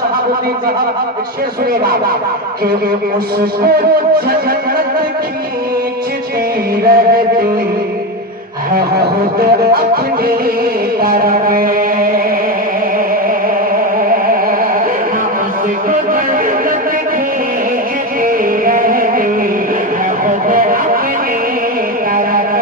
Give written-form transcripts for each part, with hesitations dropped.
शहाबुद्दीन साहब एक शेर सुनिएगा कि उसको जन्नत खींचती रहती है खुद अपनी तरफ उसको जन्नत खींचती रहती है खुद अपनी तरफ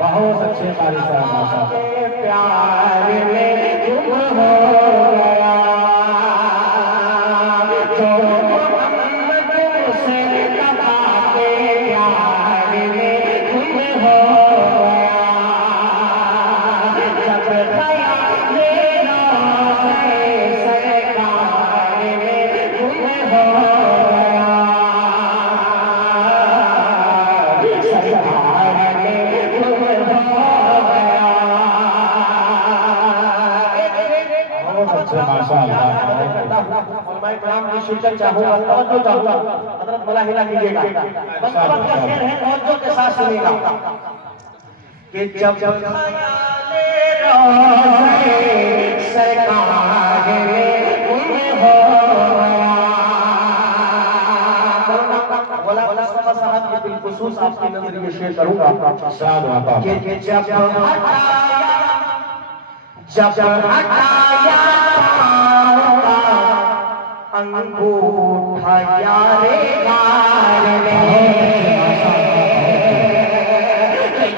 बहुत अच्छे कारी साहब माशाअल्लाह। प्यार में तुम हो गया जो मोहम्मद से कहा के प्यार में तुम हो गया जब गया मेरा सरकार में तुम हो गया सरकार में तुम माशाअल्लाह शिरकत चाहूंगा तवज्जो चाहूंगा हजरत मला हिला कीजिएगा मंकबत का शेर है तवज्जो के साथ सुनिएगा कि जब ख्याले रोज़े सरकार में तुम हो गया मुस्तफा साहब के बिलखुसूस आपकी नजर ये शेर करूंगा कि जब हटाया अंगूठा यारे गार ने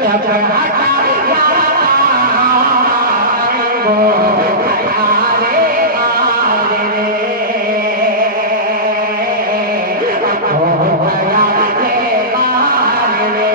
जब हटाया अंगूठा यारे गार ने अंगूठा यारे गार ने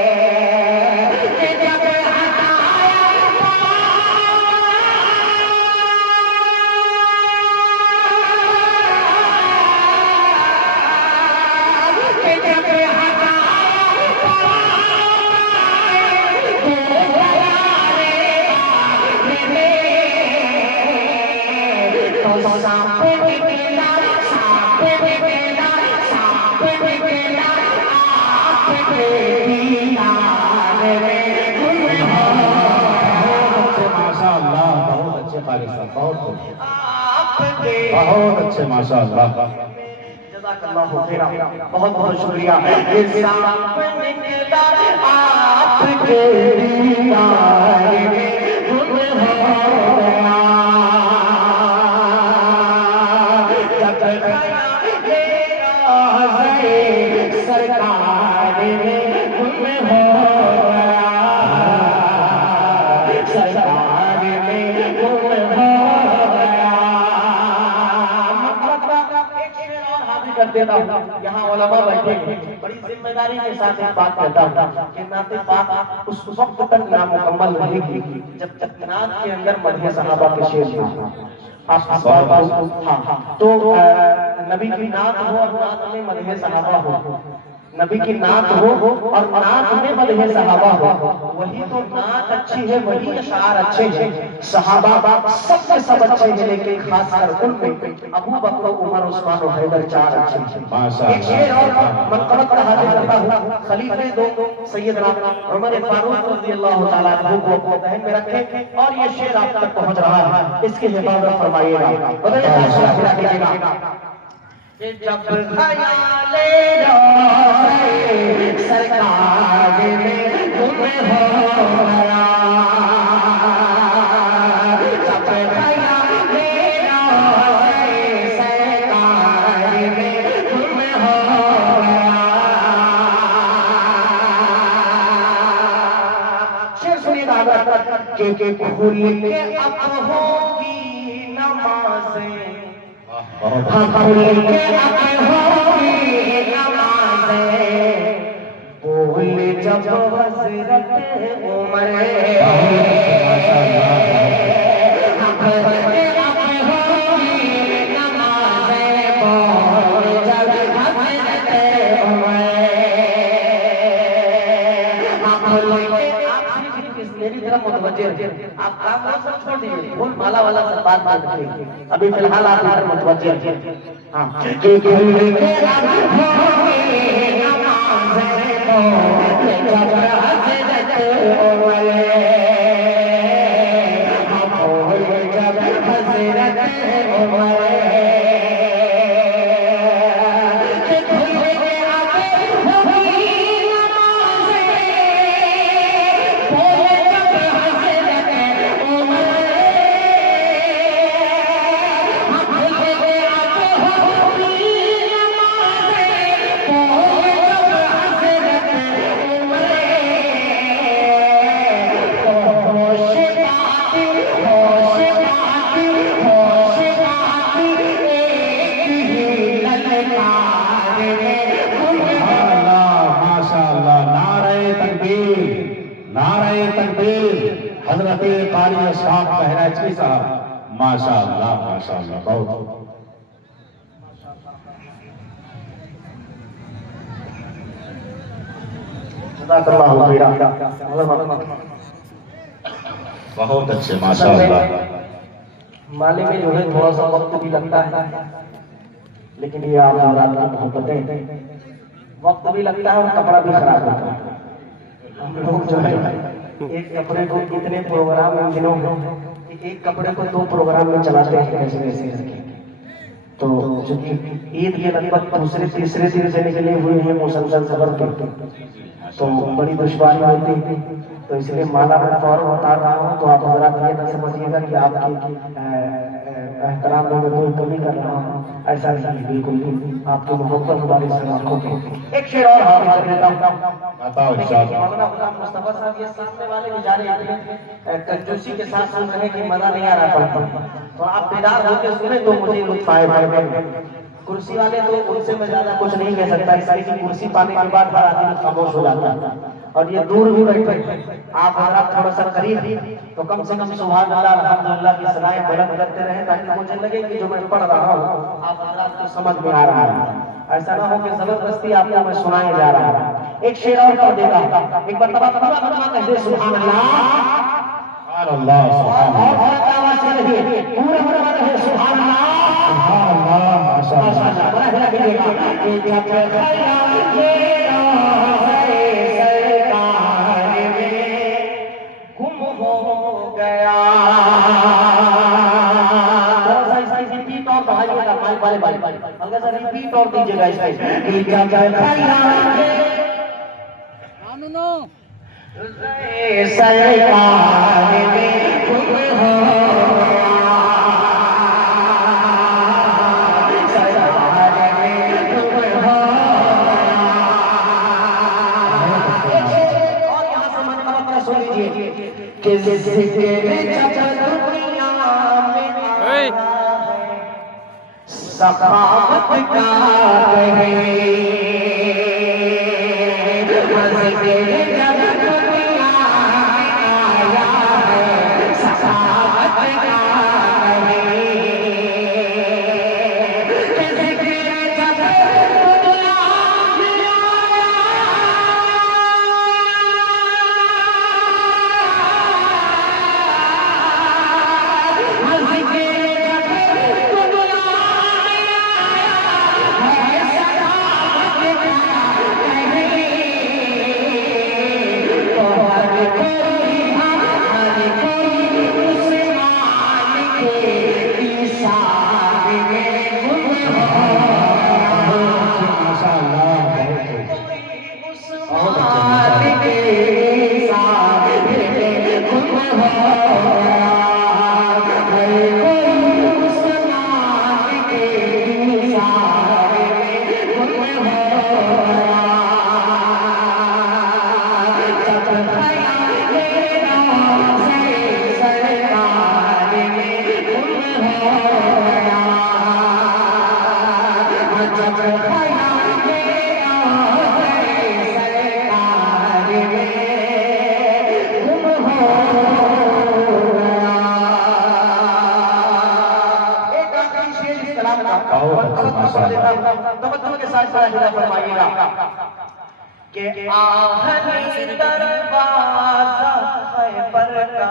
जब बहुत अच्छे माशाअल्लाह। जज़ाकल्लाहु खैरा बहुत बहुत शुक्रिया ये सांप निकला आपके दीदार में तुम हो गया जब गया मेरा सरकार में तुम हो गया सरकार में तुम हो कर देता हूँ। यहाँ उलमा बैठे बड़ी जिम्मेदारी के साथ एक बात कहता हूँ कि नाते पाक उस वक्त तक नामुकम्मल रहेगी जब तक नात के अंदर मदह सहाबा के शेर ना आप हाँ तो नबी की नात हो और नात में मदह सहाबा हो नबी की नात हो और नात में मदह सहाबा हो वही तो नात अच्छी है वही अशार अच्छे हैं सहाबा सबसे सब अच्छे हैं लेकिन खासकर उनमें अबू बकर उमर उस्मान और हैदर चार अच्छे हैं एक शेर और मनक़बत का हाजिर करता हूँ खलीफे दो सैयदना उमर फारूक रज़ियल्लाहु ताला अन्हु को अपने ज़हन में रखें और ये शेर आप तक पहुंच रहा है इसकी हिफाजत फरमाइएगा बताइएगा जब ख्याले रोज़े सरकार में तुम हो गया जब ख्याले रोज़े सरकार में तुम हो गया शेर सुनिएगा कि खुल के अब होगी नमाज़ें हम खुल के अब होगी नमाज़ें बोले हज़रत उमर मेरी तरफ मुतवज्जे आप काम वो सब छोड़ दीजिए, फूल माला वाला सब बात बात करिए। अभी फिलहाल आप इधर मुतवज्जे हाँ हजरत कारी साहब बहराइची साहब माशाअल्लाह माशाअल्लाह बहुत बहुत अच्छे माशाअल्लाह। माले में जो है थोड़ा सा वक्त भी लगता है, लेकिन ये आप मोहब्बतें वक्त भी लगता है और कपड़ा भी खराब होता है। हम लोग जो है एक कपड़े को कितने प्रोग्राम इन दिनों एक कपड़े को 2 प्रोग्राम में चलाते हैं कैसे कैसे करके। तो चूंकि ईद के लगभग दूसरे तीसरे दिन से निकले हुए हैं मुसलसल सफर के, तो बड़ी दुश्वारी होती है, तो इसलिए माला में फौरन उतार रहा हूँ। तो आप हजरात ये न समझिएगा कि आपकी एहतराम में मैं कोई कमी कर रहा हूँ, ऐसा नहीं, बिल्कुल भी आपकी मोहब्बत हमारी आंखों के। एक शेर और हाथ देता हूँ मुस्तफा साहब, ये सामने वाले बेचारे कंजूसी के साथ सुन रहे कि मजा नहीं आ रहा था, तो आप बेदार होकर सुने तो मुझे लुत्फ आए। कुर्सी वाले तो उनसे मैं ज्यादा कुछ नहीं कह सकता, इसलिए कि कुर्सी पाने के बाद हर आदमी खामोश हो जाता है, और ये दूर भी बैठे आप अगर थोड़ा सा करीब तो कम से कम सुभान अल्लाह अल्हम्दुलिल्लाह की सदाएं बुलंद करते रहे, ताकि मुझे लगे कि जो मैं पढ़ रहा हूँ आप हजरात को समझ में आ रहा है। ऐसा ना हो कि जबरदस्ती आपको मैं सुनाए जा रहा हूँ। एक शेर और कर देगा, एक मरतबा पूरा कहते सुभान अल्लाह अल्लाह गुम हो गया। रिपीट और बढ़ाइएगा हल्का सा रिपीट और दीजिएगा सखावत का तवज्जो के साथ मुलाहिजा फरमाइएगा कि आहनी दरवाजा खैबर का,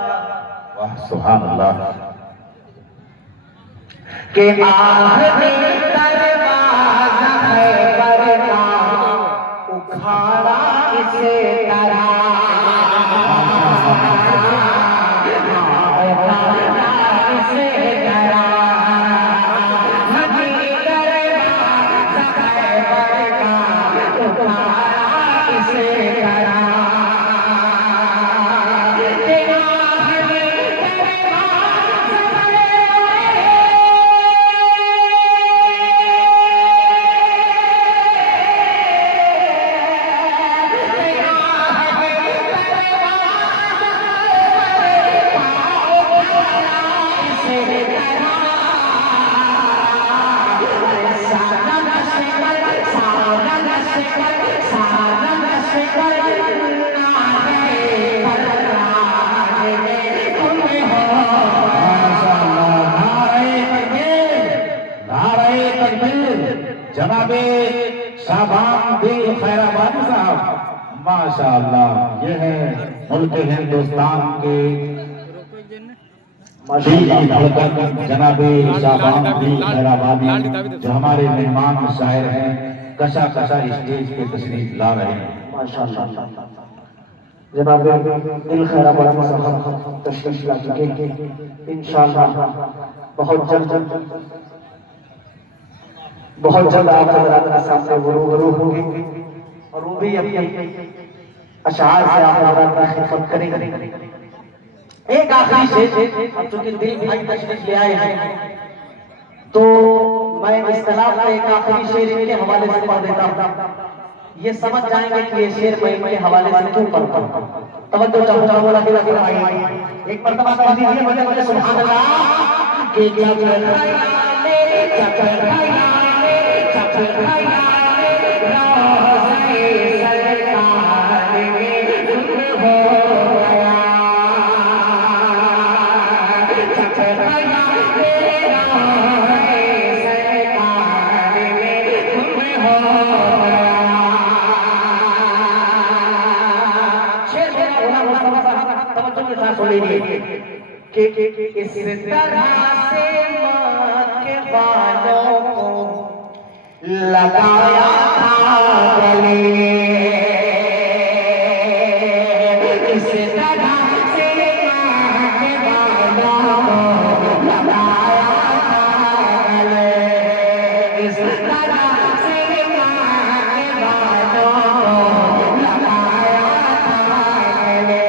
वाह सुभान अल्लाह, कि आहनी दरवाजा खैबर का उखाड़ा इसे तरह, जनाबे शाबान दिल खैराबादी साहब, माशाअल्लाह, ये है मुल्क हिंदुस्तान के दिल की धड़कन जनाबे शाबान दिल खैराबादी, जो हमारे मेहमान शायर हैं, कशा कशा स्टेज पे तशरीफ ला रहे हैं। माशाअल्लाह जनाब दिल खैराबादी साहब तशरीफ ला चुके हैं। इंशाअल्लाह बहुत जल्द आप हज़रात के सामने वो रूबरू होंगे और वो भी अपने अशआर से आप हज़रात की खिदमत करेंगे। एक आखिरी शेर, अब चूंकि दिल भाई तशरीफ ले आए हैं तो मैं इस कलाम का एक आखिरी शेर इनके हवाले से पढ़ देता हूँ। ये समझ जाएंगे कि ये शेर मैं इनके हवाले से क्यों पढ़ता हूँ। तवज्जो चाहूंगा, बोला कि एक मर्तबा कह दीजिए मुझे सुभान अल्लाह के इस तरह से माँ के बालों को लगाया था गले, इस तरह से माँ के बालों को लगाया था गले, इस तरह से माँ के बालों को लगाया था गले,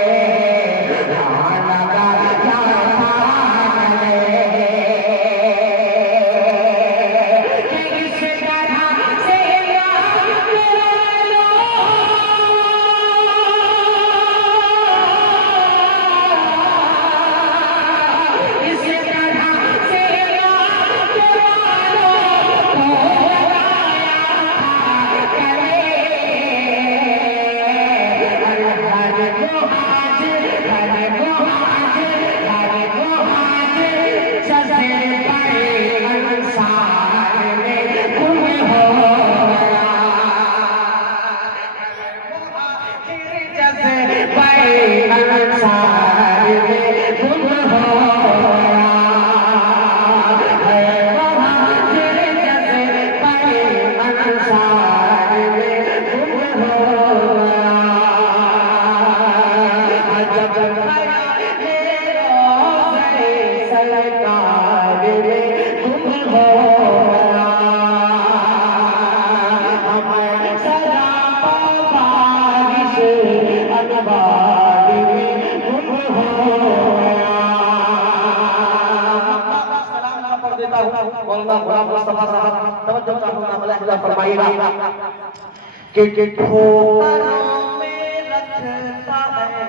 कि ठोकरों में रखता है,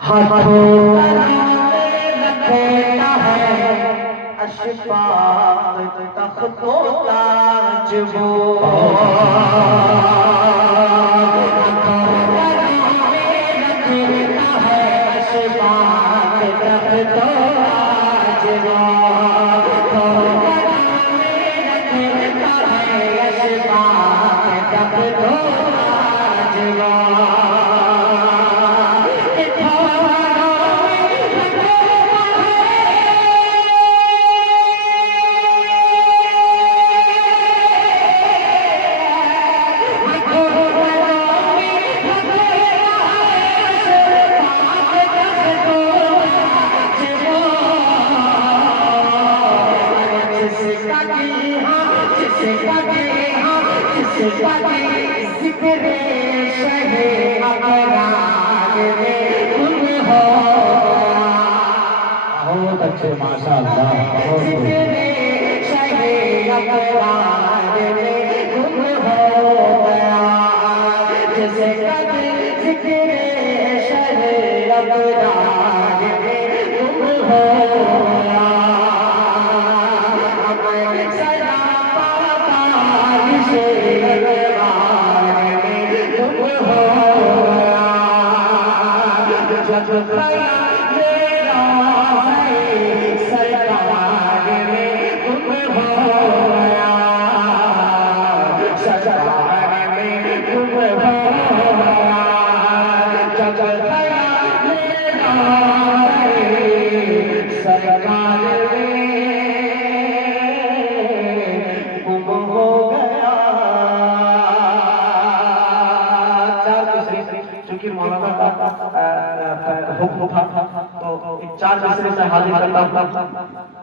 हाथों में रखता है, अशफाक तख्तो ताज वो, ठोकरों में रखता है, अशफाक तख्तो ताज वो, ठोकरों में माशाअल्लाह बहुत हुक्म था तो 4 मिसरे से हाजिर करता